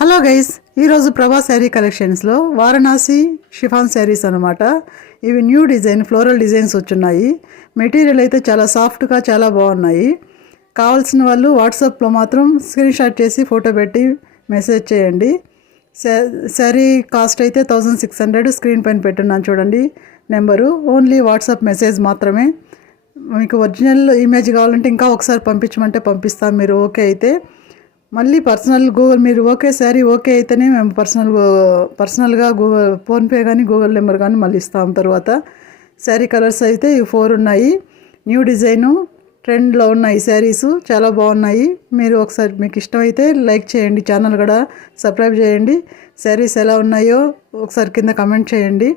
Hello guys, ఈరోజు ప్రభా శారీ కలెక్షన్స్లో వారణాసి షిఫాన్ శారీస్ అనమాట. ఇవి న్యూ డిజైన్ ఫ్లోరల్ డిజైన్స్ వచ్చున్నాయి. మెటీరియల్ అయితే చాలా సాఫ్ట్గా చాలా బాగున్నాయి. కావాల్సిన వాళ్ళు వాట్సాప్లో మాత్రం స్క్రీన్ షాట్ చేసి ఫోటో పెట్టి మెసేజ్ చేయండి. శారీ కాస్ట్ అయితే 1600. స్క్రీన్ పైన పెట్టున్నాను చూడండి నెంబరు. ఓన్లీ వాట్సాప్ మెసేజ్ మాత్రమే. మీకు ఒరిజినల్ ఇమేజ్ కావాలంటే ఇంకా ఒకసారి పంపించమంటే పంపిస్తాం, మీరు ఓకే అయితే. మళ్ళీ పర్సనల్ గూగుల్ మీరు ఓకే శారీ ఓకే అయితేనే మేము పర్సనల్గా గూగుల్ ఫోన్పే కానీ గూగుల్ నెంబర్ కానీ మళ్ళీ ఇస్తాం. తర్వాత శారీ కలర్స్ అయితే ఇవి 4 ఉన్నాయి. న్యూ డిజైను ట్రెండ్లో ఉన్నాయి శారీసు, చాలా బాగున్నాయి. మీరు ఒకసారి మీకు ఇష్టమైతే లైక్ చేయండి, ఛానల్ కూడా సబ్స్క్రైబ్ చేయండి. శారీస్ ఎలా ఉన్నాయో ఒకసారి కింద కమెంట్ చేయండి.